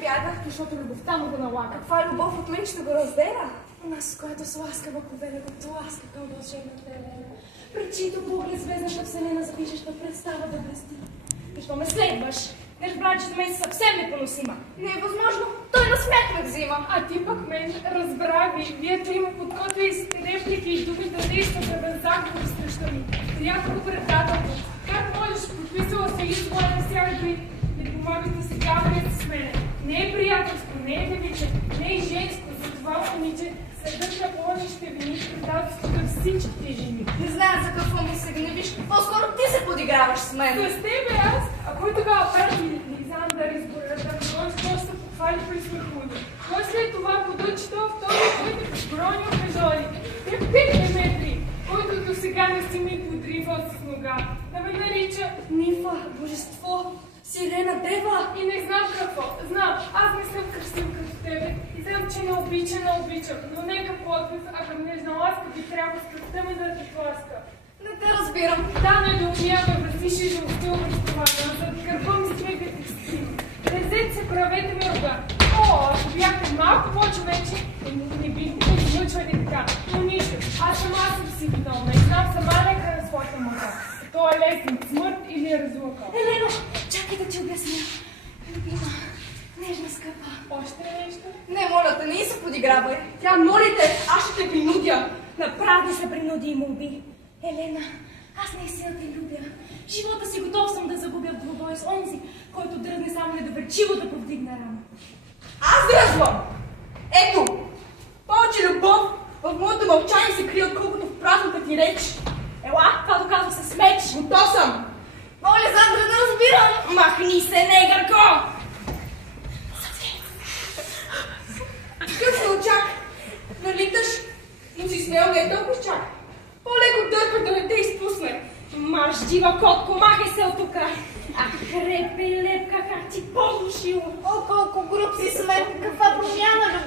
Бягах, защото любовта му го налага. Каква любов от мен ще го разделя? Она, с която с ласкава повеля го тласка към вълшебната Елена, пред чието поглед звездната вселена завиждаща представа да блести. Защо ме следваш? Не разбра, че за мен си съвсем непоносима. Не е възможно. Той на смях ме взима. А ти пък мен разбра ви. Вие трима подготвили реплики и думи да действате без заговор срещу ми. Приятелно предателство. Как можеш подписала се изгоня всякакви? Не помагате сега с мене. Не е приятелство, не е девиче, не е женско. Затова, момиче, съдът на Божи ще вини предателството на всичките жени. Не знам за какво ми се гневиш. По-скоро ти се подиграваш с мен. С тебе аз, а кой тогава пети Лизандър избора да може да се похвали при свърхуда? Кой след това подучител втори, който безбройно прежоди? Те 5 метри, който до сега не си ми подривал с нога. Да ме нарича Нифа, божество, сирена, дева и не знам какво. Знам, аз не съм красив като тебе и знам, че не обичам, но нека подпис, а към нежна ласка би трябва с кръвта ми да те тласка. Не те разбирам. Да, недоумява, вратиши и долстил разтоварна, зад гърба ми смигате в стим. Резете се, правете ми рога. О, ако бяхте малко по-човече, не бихте ме излъчвали така. Но нищо, аз сама съм си виновна и знам сама лека на своята мъка. То е лесен, смърт или разлука. Елено, чакай да ти обясня. Любима, нежна, скъпа. Още нещо? Не, моля те, не се подигравай. Тя молите, аз ще те принудя. Направо се принуди и му уби. Елена, аз наистина те любя. Живота си готов съм да загубя в двубой с онзи, който дръзне само недоверчиво да повдигне рама. Аз дръзвам! Ето! Повече любов в моето мълчание се крие, отколкото в празната ти реч. Ела, както казва се смеч. Готов съм! Моля, Зандра, да разбирам! Махни се, негърко! Какъв се очак? Налиташ, но си смел не е толкова чак. По-леко дърпа да не те изпусне. Марш, дива котко, махай се от тука! Ах, крепе и лепка, как ти подушило! О, колко груб си с мен, каква промяна,